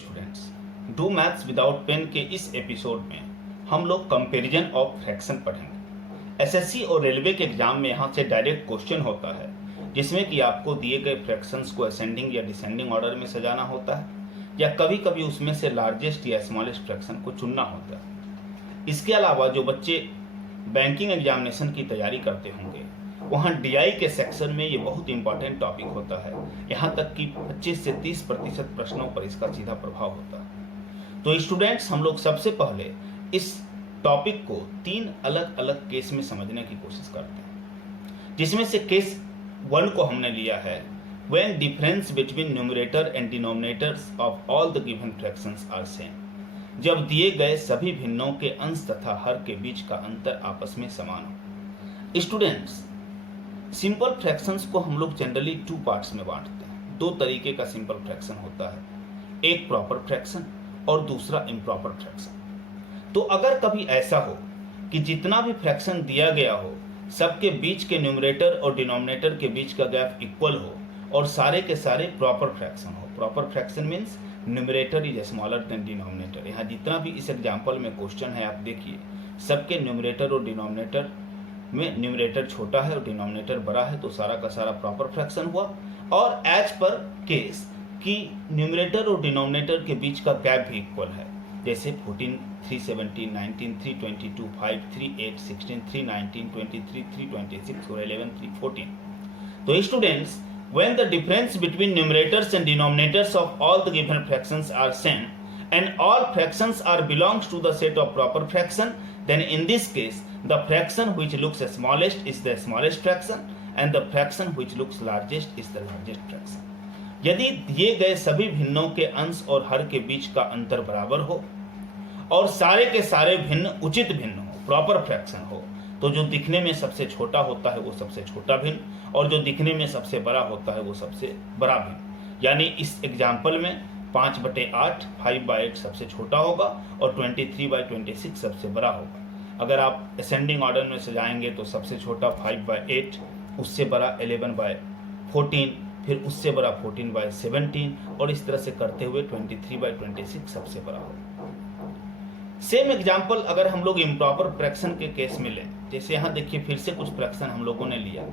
Students, do maths without pen के इस episode में हम लोग कंपैरिजन ऑफ फ्रैक्शन पढ़ेंगे। एसएससी और रेलवे के एग्जाम में यहाँ से डायरेक्ट क्वेश्चन होता है जिसमें कि आपको दिए गए फ्रैक्शंस को असेंडिंग या डिसेंडिंग ऑर्डर में सजाना होता है या कभी कभी उसमें से लार्जेस्ट या स्मॉलेस्ट फ्रैक्शन को चुनना होता है। इसके अलावा जो बच्चे बैंकिंग एग्जामिनेशन की तैयारी करते होंगे वहाँ डीआई के सेक्शन में ये बहुत इंपॉर्टेंट टॉपिक होता है। यहाँ तक कि 25 से 30% प्रश्नों पर इसका सीधा प्रभाव होता है। तो स्टूडेंट्स, हम लोग सबसे पहले इस टॉपिक को 3 अलग अलग केस में समझने की कोशिश करते हैं, जिसमें से केस 1 को हमने लिया है when difference between numerator and denominators of all the given fractions are same. जब दिए गए सभी भिन्नों के अंश तथा हर के बीच का अंतर आपस में समान हो। स्टूडेंट्स, सिंपल फ्रैक्शंस को हम लोग जनरली 2 पार्ट्स में बांटते हैं। 2 तरीके का सिंपल फ्रैक्शन होता है, एक प्रॉपर फ्रैक्शन और दूसरा इम्प्रॉपर फ्रैक्शन। तो अगर कभी ऐसा हो कि जितना भी फ्रैक्शन दिया गया हो सबके बीच के न्यूमरेटर और डिनोमिनेटर के बीच का गैप इक्वल हो और सारे के सारे प्रॉपर फ्रैक्शन हो। Proper fraction means numerator is smaller than denominator. यहाँ जितना भी इस एग्जाम्पल में क्वेश्चन है आप देखिए, सबके न्यूमरेटर और डिनोमिनेटर में न्यूमरेटर छोटा है और डिनोमिनेटर बड़ा है, तो सारा का सारा प्रॉपर फ्रैक्शन हुआ। और एज पर केस कि न्यूमरेटर और डिनोमिनेटर के बीच का गैप भी इक्वल है, जैसे 14 317 19 322 5 3 8 16 3 19 23 3 26 और 11 3 14। तो students, when the difference between numerators and denominators of all the given fractions are same and all fractions are belongs to the set of proper fraction, then in this case the fraction which looks smallest is the smallest fraction and the fraction which looks largest is the largest fraction। यदि दिए गए सभी भिन्नों के अंश और हर के बीच का अंतर बराबर हो और सारे के सारे भिन्न उचित भिन्न हो, प्रॉपर फ्रैक्शन हो, तो जो दिखने में सबसे छोटा होता है वो सबसे छोटा भिन्न और जो दिखने में सबसे बड़ा होता है वो सबसे बड़ा भिन्न। यानी इस एग्जाम्पल में 5/8 5/8 सबसे छोटा होगा और 23/26 सबसे बड़ा होगा। अगर आप असेंडिंग ऑर्डर में सजाएंगे तो सबसे छोटा 5/8, उससे बड़ा 11/14, फिर उससे बड़ा 14/17 और इस तरह से करते हुए 23/26 सबसे बड़ा होगा। सेम एग्जाम्पल अगर हम लोग इम्प्रॉपर फ्रैक्शन के केस में लें, जैसे यहाँ देखिए फिर से कुछ फ्रैक्शन हम लोगों ने लिया,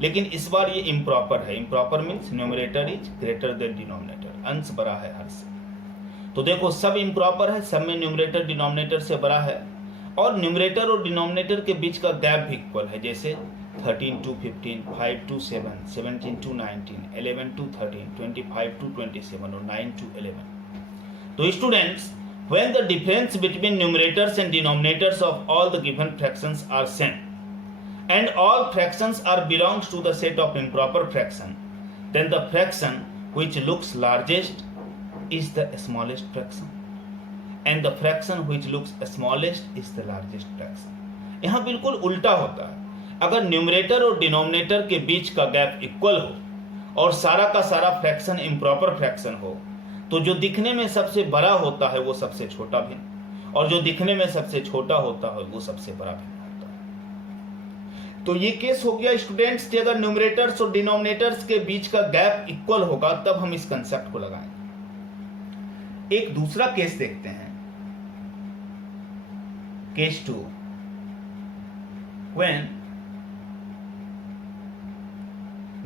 लेकिन इस बार ये इम्प्रॉपर है। Improper means numerator is greater than denominator, अंश बड़ा है हर से। तो देखो सब इम्प्रॉपर है, सब में न्यूमरेटर डिनोमिनेटर से बड़ा है और न्यूमरेटर और डिनोमिनेटर के बीच का गैप भी इक्वल है, जैसे 13 to 15, 5 to 7, 17 to 19, 11 to 13, 25 to 27 और 9 to 11। तो students, when the difference between numerators and denominators of all the given fractions are same and all fractions are belongs to the set of improper fraction, then the fraction which looks largest is the smallest fraction and the fraction which looks smallest is the largest fraction। यहाँ बिल्कुल उल्टा होता है। अगर numerator और denominator के बीच का gap equal हो और सारा का सारा फ्रैक्शन इम्प्रॉपर फ्रैक्शन हो, तो जो दिखने में सबसे बड़ा होता है वो सबसे छोटा भिन्न और जो दिखने में सबसे छोटा होता है वो सबसे बड़ा भिन्न होता है। तो ये केस हो गया स्टूडेंट्स कि अगर न्यूमरेटर्स और डिनोमिनेटर्स के बीच का गैप इक्वल होगा तब हम इस कंसेप्ट को लगाएंगे। एक दूसरा केस देखते हैं, case 2, when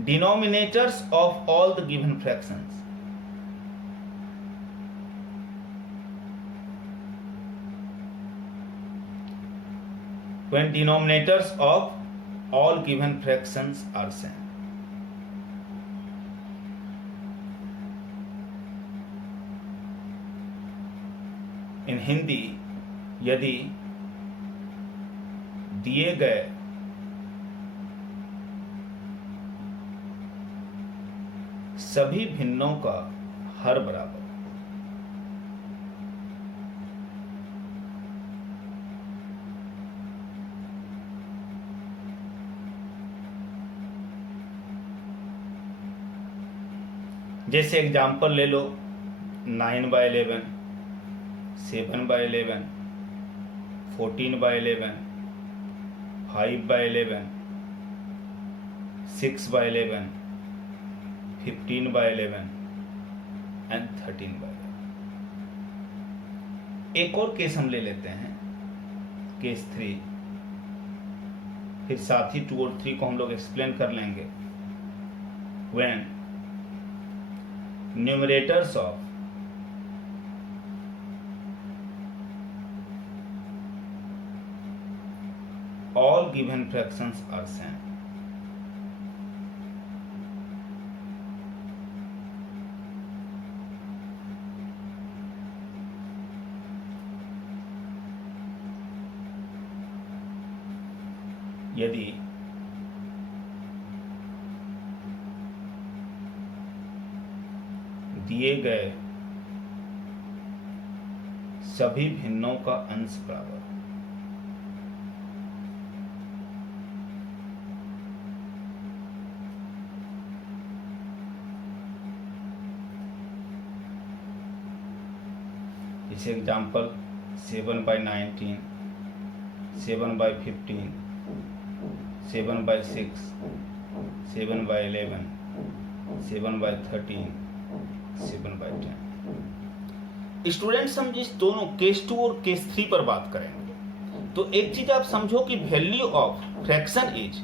denominators of all the given fractions when denominators of all given fractions are same। इन हिंदी, यदि दिए गए सभी भिन्नों का हर बराबर जैसे एग्जाम्पल ले लो 9/11, 7/11, 14/11, 5/11, 6/11, 15/11 and 13/11। एक और केस हम ले लेते हैं, केस 3, फिर साथ ही 2 और 3 को हम लोग एक्सप्लेन कर लेंगे। When numerators of all given fractions are same. यदि दिए गए सभी भिन्नों का अंश बराबर, जैसे एग्जाम्पल 7/19, 7/15, 7/6, 7/11, 7/13, 7/10। स्टूडेंट्स हम जिस दोनों केस 2 और केस 3 पर बात करेंगे, तो एक चीज आप समझो कि value of fraction is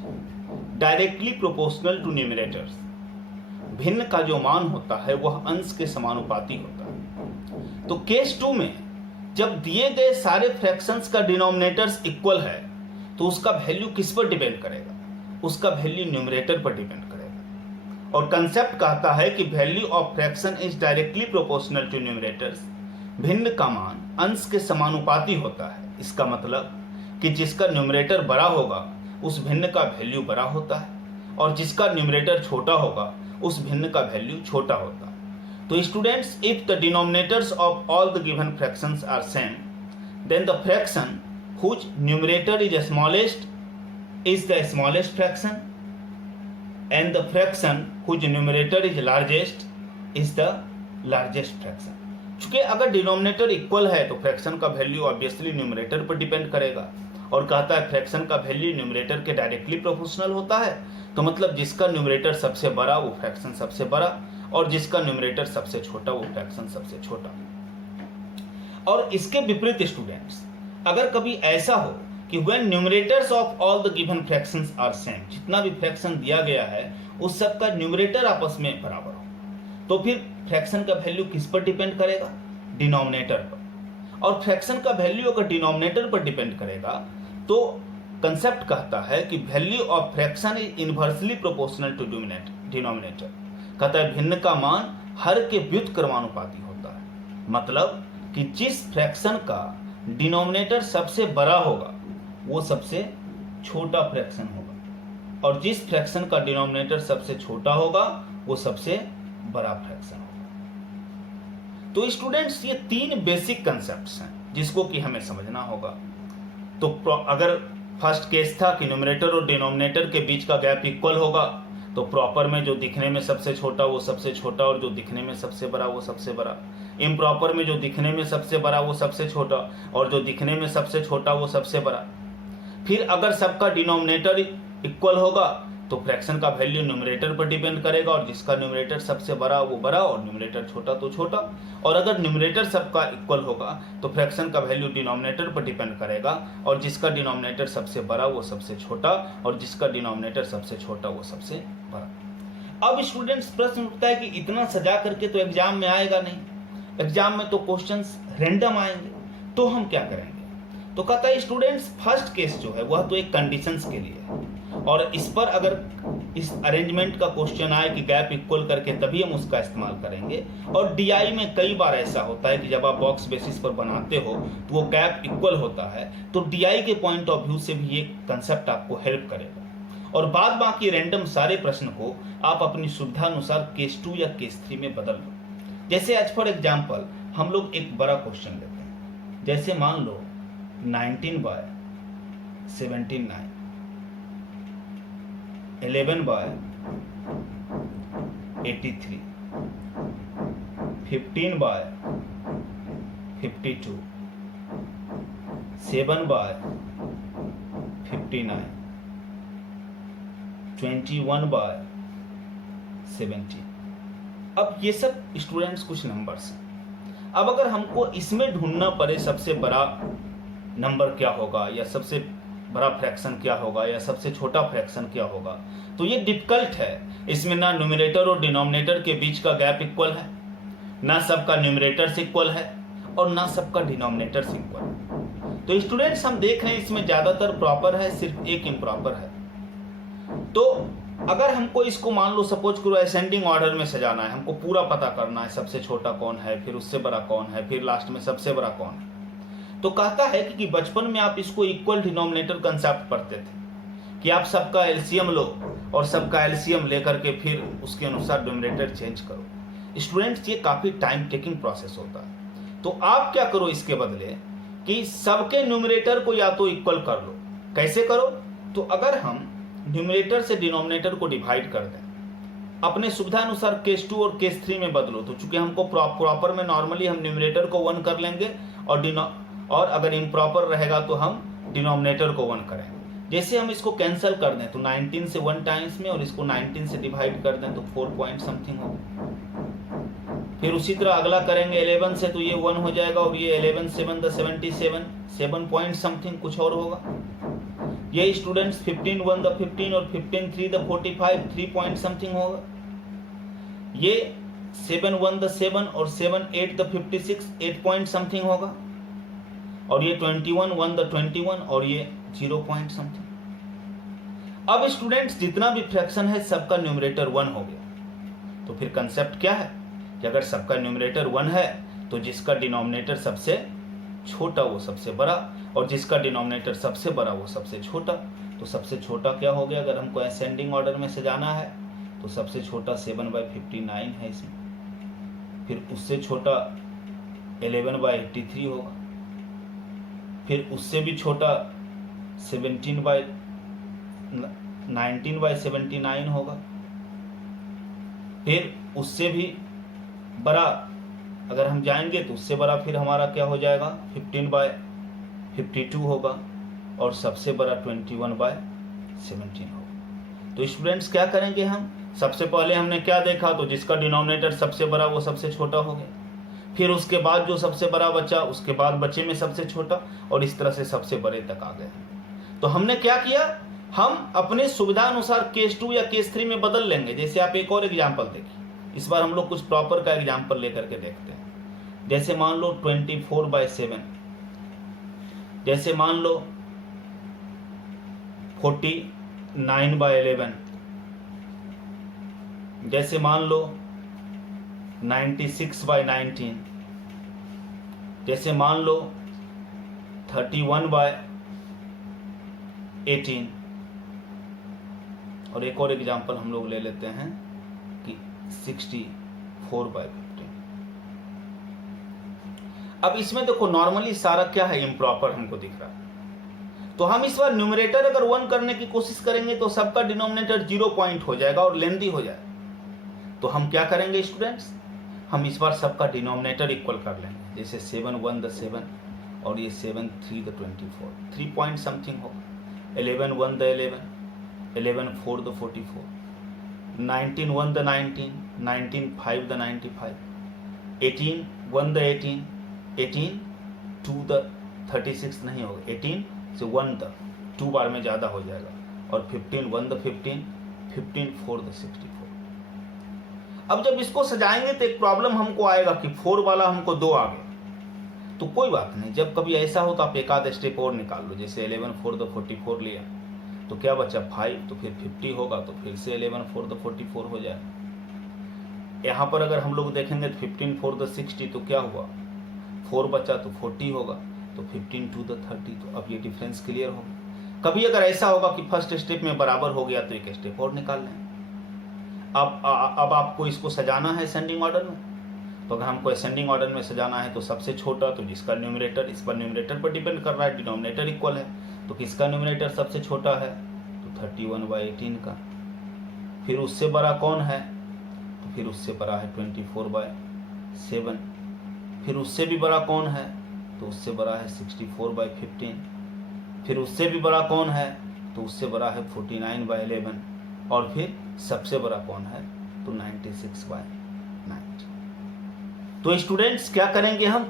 directly proportional to numerators. भिन्न का जो मान होता है वह अंश के समानुपाती होता है। तो केस 2 में जब दिए गए सारे फ्रैक्शंस का डिनोमिनेटर्स इक्वल है तो उसका वैल्यू किस पर डिपेंड करेगा? उसका वैल्यू न्यूमरेटर पर डिपेंड करेगा। और कंसेप्ट कहता है कि value of fraction is directly proportional to numerators. भिन्न का मान अंश के समानुपाती होता है। इसका मतलब कि जिसका न्यूमरेटर बड़ा होगा उस भिन्न का वैल्यू बड़ा होता है, और जिसका न्यूमरेटर छोटा होगा उस भिन्न का वैल्यू छोटा होता है। तो students, if the denominators of all the given fractions are same, then the fraction whose numerator is smallest is the smallest fraction, and the fraction whose numerator is largest is the largest fraction. चूंकि अगर denominator equal है तो fraction का value obviously numerator पर depend करेगा, और कहता है फ्रैक्शन का वैल्यू न्यूमरेटर के डायरेक्टली प्रोपोर्शनल होता है। तो मतलब जिसका न्यूमरेटर सबसे बड़ा वो फ्रैक्शन सबसे बड़ा, और जिसका न्यूमरेटर सबसे छोटा वो फ्रैक्शन सबसे छोटा। और इसके विपरीत स्टूडेंट्स, अगर कभी ऐसा हो कि when numerators of all the given fractions are same, जितना भी फ्रैक्शन दिया गया है उस सब का न्यूमरेटर आपस में बराबर हो, तो फिर फ्रैक्शन का वैल्यू किस पर डिपेंड करेगा? डिनोमिनेटर पर। और फ्रैक्शन का वैल्यू अगर डिनोमिनेटर पर डिपेंड करेगा तो कंसेप्ट कहता है कि value of fraction is inversely proportional to denominator. कहता है भिन्न का मान हर के व्युत्क्रमानुपाती होता है। मतलब कि जिस फ्रैक्शन का डिनोमिनेटर सबसे बड़ा होगा वो सबसे छोटा फ्रैक्शन होगा, और जिस फ्रैक्शन का डिनोमिनेटर सबसे छोटा होगा वो सबसे बड़ा फ्रैक्शन होगा। तो स्टूडेंट्स, ये 3 बेसिक कंसेप्ट्स हैं जिसको कि हमें समझना होगा। तो अगर फर्स्ट केस था कि न्यूमरेटर और डिनोमिनेटर के बीच का गैप इक्वल होगा, तो प्रॉपर में जो दिखने में सबसे छोटा वो सबसे छोटा, और जो दिखने में सबसे बड़ा वो सबसे बड़ा। इम्प्रॉपर में जो दिखने में सबसे बड़ा वो सबसे छोटा, और जो दिखने में सबसे छोटा वो सबसे बड़ा। फिर अगर सबका डिनोमिनेटर इक्वल होगा तो फ्रैक्शन का वैल्यू न्यूमरेटर पर डिपेंड करेगा, और जिसका न्यूमरेटर सबसे बड़ा वो बड़ा और न्यूमरेटर छोटा तो छोटा। और अगर न्यूमरेटर सबका इक्वल होगा तो फ्रैक्शन का वैल्यू डिनोमिनेटर पर डिपेंड करेगा, और जिसका डिनोमिनेटर सबसे बड़ा वो सबसे छोटा, और जिसका डिनोमिनेटर सबसे छोटा वो सबसे बड़ा। अब स्टूडेंट्स, प्रश्न उठता है कि इतना सजा करके तो एग्जाम में आएगा नहीं, एग्जाम में तो क्वेश्चंस रैंडम आएंगे, तो हम क्या करेंगे? तो कहता है स्टूडेंट्स, फर्स्ट केस जो है वह तो एक कंडीशंस के लिए है, और इस पर अगर इस अरेंजमेंट का क्वेश्चन आए कि गैप इक्वल करके तभी हम उसका इस्तेमाल करेंगे। और डीआई में कई बार ऐसा होता है कि जब आप बॉक्स बेसिस पर बनाते हो तो वो गैप इक्वल होता है, तो डीआई के पॉइंट ऑफ व्यू से भी ये कंसेप्ट आपको हेल्प करेगा। और बाद बाकी रैंडम सारे प्रश्न को आप अपनी सुविधा अनुसार केस 2 या केस 3 में बदल लो। जैसे एज फॉर एग्जाम्पल हम लोग एक बड़ा क्वेश्चन लेते हैं, जैसे मान लो 19/79, 11/83, 15/52, 7/59, 21/17। अब ये सब स्टूडेंट्स कुछ नंबर्स हैं। अब अगर हमको इसमें ढूंढना पड़े सबसे बड़ा नंबर क्या होगा, या सबसे बड़ा फ्रैक्शन क्या होगा, या सबसे छोटा फ्रैक्शन क्या होगा, तो ये डिफिकल्ट है। इसमें ना न्यूमरेटर और डिनोमिनेटर के बीच का गैप इक्वल है, ना सबका न्यूमरेटर से इक्वल है, और ना सबका डिनोमिनेटर से इक्वल है। तो स्टूडेंट्स हम देख रहे हैं इसमें ज़्यादातर प्रॉपर है, सिर्फ एक इम्प्रॉपर है। तो अगर हमको इसको मान लो सपोज करो असेंडिंग ऑर्डर में सजाना है, हमको पूरा पता करना है सबसे छोटा कौन है, फिर उससे बड़ा कौन है, फिर लास्ट में सबसे बड़ा कौन है, तो कहता है कि बचपन में आप इसको इक्वल डिनोमिनेटर कंसेप्ट पढ़ते थे कि आप सबका एलसीएम लो और सबका एलसीएम लेकर के फिर उसके अनुसार डिनोमिनेटर चेंज करो। स्टूडेंट्स ये काफ़ी टाइम टेकिंग प्रोसेस होता है। तो आप क्या करो इसके बदले कि सबके न्यूमरेटर को या तो इक्वल कर लो। कैसे करो? तो अगर हम न्यूमरेटर से डिनोमिनेटर को डिवाइड कर दें, अपने सुविधा अनुसार केस 2 और केस 3 में बदलो, तो चूंकि हमको प्रॉपर में नॉर्मली हम न्यूमरेटर को 1 कर लेंगे और अगर इम्प्रॉपर रहेगा तो हम डिनोमिनेटर को 1 करेंगे। जैसे हम इसको कैंसिल कर दें तो 19 से 1 टाइम्स में, और इसको 19 से डिवाइड कर दें तो 4 पॉइंट समथिंग होगा। फिर उसी तरह अगला करेंगे 11 से, तो ये 1 हो जाएगा, और ये 11 7 द 77 7 पॉइंट समथिंग कुछ और होगा। ये स्टूडेंट्स 15 1 द 15 और 15 3 द 45 3 पॉइंट समथिंग होगा। ये 7 1 द 7 और 7 8 द 56 8 पॉइंट समथिंग होगा। और ये 21 1 द 21 और ये 0 पॉइंट समथिंग। अब स्टूडेंट्स जितना भी फ्रैक्शन है सबका न्यूमरेटर 1 हो गया। तो फिर कंसेप्ट क्या है कि अगर सबका न्यूमरेटर 1 है तो जिसका डिनोमिनेटर सबसे छोटा वो सबसे बड़ा, और जिसका डिनोमिनेटर सबसे बड़ा वो सबसे छोटा। तो सबसे छोटा क्या हो गया? अगर हमको असेंडिंग ऑर्डर में सजाना है तो सबसे छोटा 7/59 है इसमें। फिर उससे छोटा 11/83 होगा। फिर उससे भी छोटा 19/79 होगा। फिर उससे भी बड़ा अगर हम जाएंगे तो उससे बड़ा फिर हमारा क्या हो जाएगा? 15/52 होगा, और सबसे बड़ा 21/17 होगा। तो स्टूडेंट्स क्या करेंगे हम? सबसे पहले हमने क्या देखा? तो जिसका डिनोमिनेटर सबसे बड़ा वो सबसे छोटा हो गया। फिर उसके बाद जो सबसे बड़ा बचा, उसके बाद बचे में सबसे छोटा, और इस तरह से सबसे बड़े तक आ गए। तो हमने क्या किया? हम अपने सुविधा अनुसार केस 2 या केस 3 में बदल लेंगे। जैसे आप एक और एग्जाम्पल देखिए, इस बार हम लोग कुछ प्रॉपर का एग्जाम्पल लेकर के देखते हैं। जैसे मान लो 24/7, जैसे मान लो 49/11, जैसे मान लो 96/19, जैसे मान लो 31/18, और एक और एग्जांपल हम लोग ले लेते हैं कि 64/15। अब इसमें देखो नॉर्मली सारा क्या है? इम्प्रॉपर हमको दिख रहा है। तो हम इस बार न्यूमरेटर अगर 1 करने की कोशिश करेंगे तो सबका डिनोमिनेटर 0 पॉइंट हो जाएगा और लेंथी हो जाएगा। तो हम क्या करेंगे स्टूडेंट्स? हम इस बार सबका डिनोमिनेटर इक्वल कर लेंगे। जैसे 7 1 द 7 और ये 7 3 द 24 3 पॉइंट समथिंग होगा। 11 1 the 11 11 4 the 44 19 1 the 19 19 5 the 95 18 1 the 18 18 2 the 36 नहीं होगा। 18 से 1 द 2 बार में ज़्यादा हो जाएगा, और 15 1 द 15 15 4 द 64। अब जब इसको सजाएंगे तो एक प्रॉब्लम हमको आएगा कि 4 वाला हमको 2 आ गया। तो कोई बात नहीं, जब कभी ऐसा हो तो आप एक आध स्टेप और निकाल लो। जैसे 11 4 द 44 लिया तो क्या बचा? 5, तो फिर 50 होगा, तो फिर से 11 4 द 44 हो जाएगा। यहाँ पर अगर हम लोग देखेंगे तो 15 4 द 60, तो क्या हुआ? 4 बचा तो 40 होगा, तो 15 2 द 30। तो अब ये डिफरेंस क्लियर होगा। कभी अगर ऐसा होगा कि फर्स्ट स्टेप में बराबर हो गया तो एक स्टेप और निकाल लें। अब आपको इसको सजाना है असेंडिंग ऑर्डर में। तो अगर हमको असेंडिंग ऑर्डर में सजाना है तो सबसे छोटा, तो जिसका न्यूमरेटर, इस पर न्यूमरेटर पर डिपेंड कर रहा है, डिनोमिनेटर इक्वल है, तो किसका न्यूमरेटर सबसे छोटा है? तो 31/18 का। फिर उससे बड़ा कौन है? तो फिर उससे बड़ा है 24/7। फिर उससे भी बड़ा कौन है? तो उससे बड़ा है 64/15। फिर उससे भी बड़ा कौन है? तो उससे बड़ा है 49/11। और फिर सबसे बड़ा कौन है? तो 96/90। तो स्टूडेंट्स क्या करेंगे हम,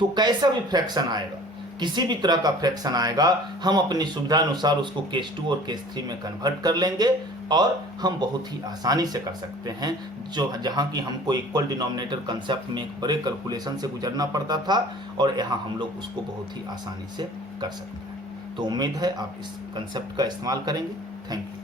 तो कैसा भी फ्रैक्शन आएगा, किसी भी तरह का फ्रैक्शन आएगा, हम अपनी सुविधा अनुसार उसको केस 2 और केस 3 में कन्वर्ट कर लेंगे और हम बहुत ही आसानी से कर सकते हैं। जो जहाँ की हमको इक्वल डिनोमिनेटर कंसेप्ट में एक बड़े कैलकुलेशन से गुजरना पड़ता था और यहाँ हम लोग उसको बहुत ही आसानी से कर सकते हैं। तो उम्मीद है आप इस कंसेप्ट का इस्तेमाल करेंगे। Thank you.